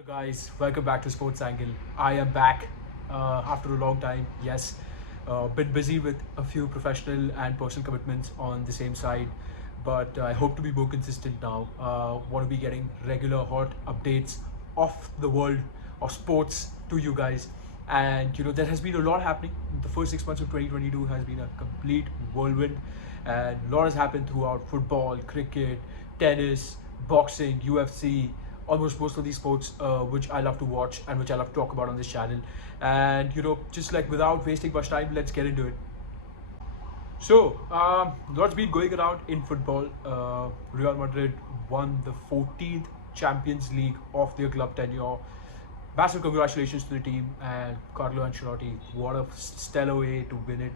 Hello guys, welcome back to Sports Angle. I am back after a long time. Yes, been busy with a few professional and personal commitments on the same side, but I hope to be more consistent now. Want to be getting regular hot updates of the world of sports to you guys, and there has been a lot happening. The first 6 months of 2022 has been a complete whirlwind, and a lot has happened throughout football, cricket, tennis, boxing, UFC, almost most of these sports which I love to watch and which I love to talk about on this channel. And just like without wasting much time, let's get into it. So, lots been going around in football. Real Madrid won the 14th Champions League of their club tenure. Massive congratulations to the team and Carlo Ancelotti. What a stellar way to win it,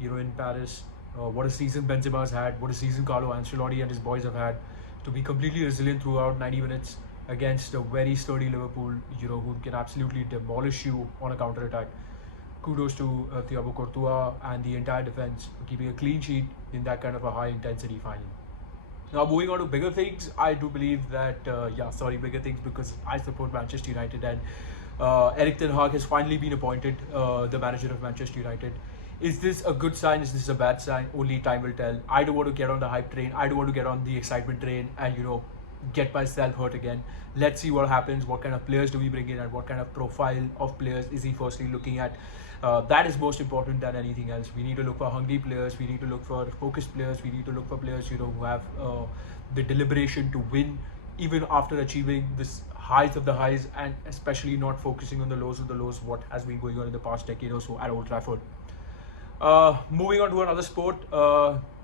in Paris. What a season Benzema's had. What a season Carlo Ancelotti and his boys have had. To be completely resilient throughout 90 minutes against a very sturdy Liverpool, who can absolutely demolish you on a counter attack. Kudos to Thiago Courtois and the entire defense for keeping a clean sheet in that kind of a high intensity final. Now, moving on to bigger things, I do believe that, bigger things because I support Manchester United, and Erik Ten Hag has finally been appointed the manager of Manchester United. Is this a good sign? Is this a bad sign? Only time will tell. I don't want to get on the hype train. I don't want to get on the excitement train and, get myself hurt again. Let's see what happens. What kind of players do we bring in, and what kind of profile of players is he firstly looking at? That is most important than anything else. We need to look for hungry players. We need to look for focused players. We need to look for players, who have the deliberation to win even after achieving this highs of the highs, and especially not focusing on the lows of the lows, what has been going on in the past decade or so at Old Trafford. Moving on to another sport,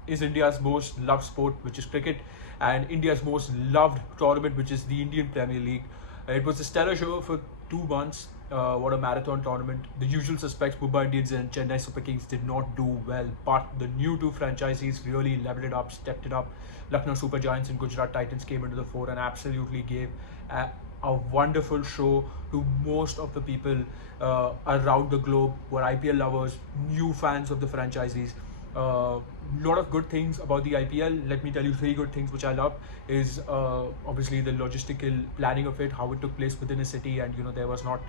is India's most loved sport, which is cricket, and India's most loved tournament, which is the Indian Premier League. It was a stellar show for 2 months. What a marathon tournament. The usual suspects, Mumbai Indians and Chennai Super Kings, did not do well, but the new two franchises really leveled it up, stepped it up. Lucknow Super Giants and Gujarat Titans came into the fore and absolutely gave a wonderful show to most of the people around the globe who are IPL lovers, new fans of the franchises. Lot of good things about the IPL. Let me tell you three good things which I love. Is obviously the logistical planning of it, how it took place within a city, and there was not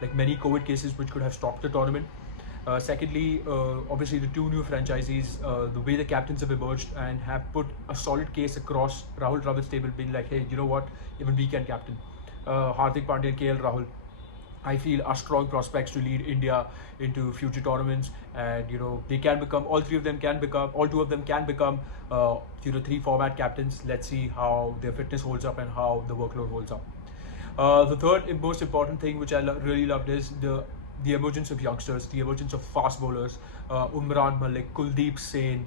like many COVID cases which could have stopped the tournament. Secondly, obviously the two new franchises, the way the captains have emerged and have put a solid case across Rahul Dravid's table, being like, hey, you know what, even we can captain. Hardik Pandya and KL Rahul, I feel, are strong prospects to lead India into future tournaments, and they can become, all two of them can become, three format captains. Let's see how their fitness holds up and how the workload holds up. The third most important thing which I really loved is the emergence of youngsters, the emergence of fast bowlers, Umran Malik, Kuldeep Sen,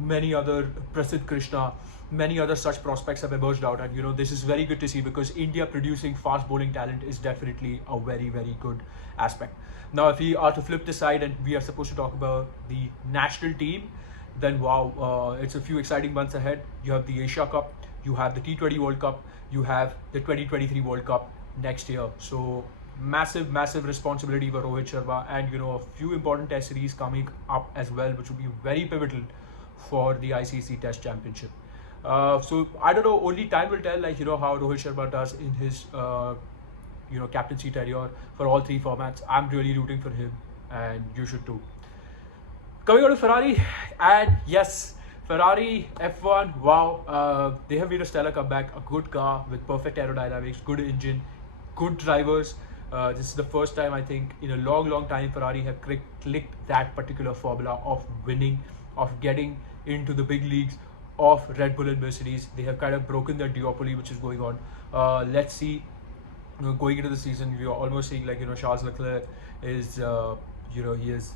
many other, Prasidh Krishna, many other such prospects have emerged out, and this is very good to see, because India producing fast bowling talent is definitely a very, very good aspect. Now, if we are to flip the side and we are supposed to talk about the national team, then wow, it's a few exciting months ahead. You have the Asia Cup, you have the T20 World Cup, you have the 2023 World Cup next year. So massive responsibility for Rohit Sharma, and a few important test series coming up as well, which will be very pivotal for the ICC Test Championship. So I don't know, only time will tell, how Rohit Sharma does in his captaincy tenure for all three formats. I'm really rooting for him, and you should too. Coming on to Ferrari, and yes, Ferrari F1, wow, they have made a stellar comeback. A good car with perfect aerodynamics, good engine, good drivers. This is the first time, I think, in a long time Ferrari have clicked that particular formula of winning, of getting into the big leagues of Red Bull and Mercedes. They have kind of broken that duopoly which is going on. Let's see, going into the season, we are almost seeing Charles Leclerc is, he is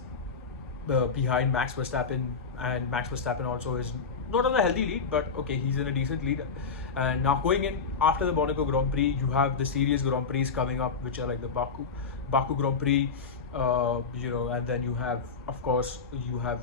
behind Max Verstappen, and Max Verstappen also is not on a healthy lead, but okay, he's in a decent lead. And now going in after the Monaco Grand Prix, you have the series Grand Prix coming up, which are like the Baku Grand Prix, and then you have, of course, you have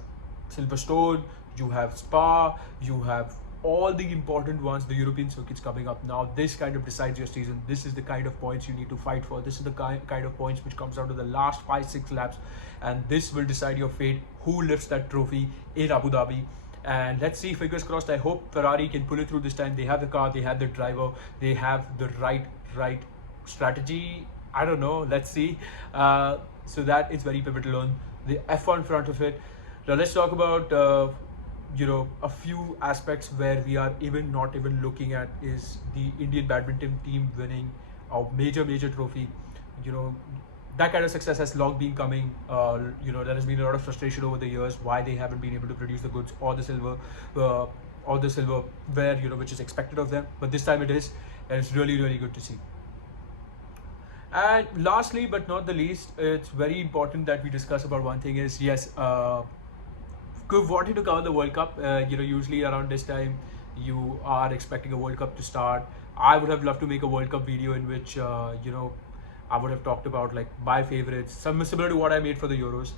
Silverstone, you have Spa, you have all the important ones, the European circuits coming up. Now this kind of decides your season. This is the kind of points you need to fight for. This is the kind of points which comes down to the last 5-6 laps, and this will decide your fate, who lifts that trophy in Abu Dhabi. And let's see, fingers crossed. I hope Ferrari can pull it through this time. They have the car, they have the driver, they have the right strategy. I don't know. Let's see. So that is very pivotal on the F1 front of it. Now let's talk about a few aspects where we are even not even looking at is the Indian badminton team winning a major trophy. You know, that kind of success has long been coming. There has been a lot of frustration over the years why they haven't been able to produce the goods or the silver, where which is expected of them. But this time it is, and it's really good to see. And lastly, but not the least, it's very important that we discuss about one thing is yes, wanting to cover the World Cup. Usually around this time, you are expecting a World Cup to start. I would have loved to make a World Cup video in which I would have talked about like my favorites, some similar to what I made for the Euros,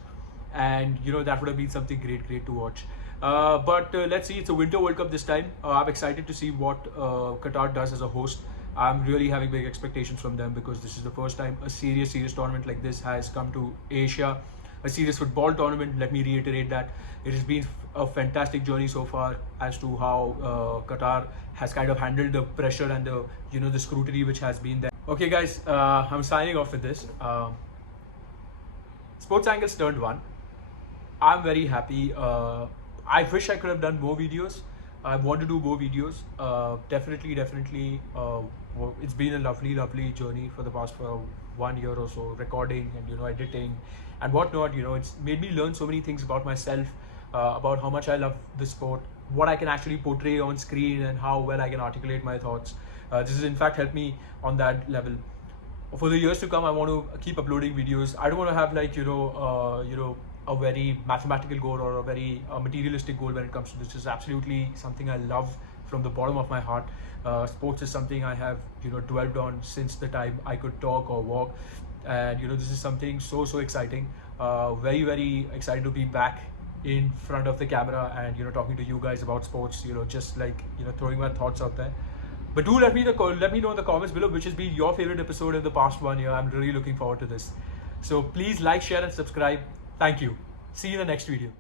and that would have been something great to watch. But let's see, it's a Winter World Cup this time. I'm excited to see what Qatar does as a host. I'm really having big expectations from them because this is the first time a serious tournament like this has come to Asia. A serious football tournament, let me reiterate that. It has been a fantastic journey so far as to how Qatar has kind of handled the pressure and the scrutiny which has been there. Okay guys, I'm signing off with this. Sports Angles turned 1. I'm very happy. I wish I could have done more videos. I want to do more videos. Definitely. It's been a lovely journey for the past 1 year or so, recording and editing and whatnot. It's made me learn so many things about myself, about how much I love the sport, what I can actually portray on screen, and how well I can articulate my thoughts. This has in fact helped me on that level. For the years to come, I want to keep uploading videos. I don't want to have like a very mathematical goal or a very materialistic goal when it comes to this. Is absolutely something I love from the bottom of my heart. Sports is something I have dwelled on since the time I could talk or walk, and this is something so exciting. Very excited to be back in front of the camera and talking to you guys about sports. Just like throwing my thoughts out there. But do let me know in the comments below which has been your favorite episode in the past 1 year. I'm really looking forward to this. So please like, share and subscribe. Thank you. See you in the next video.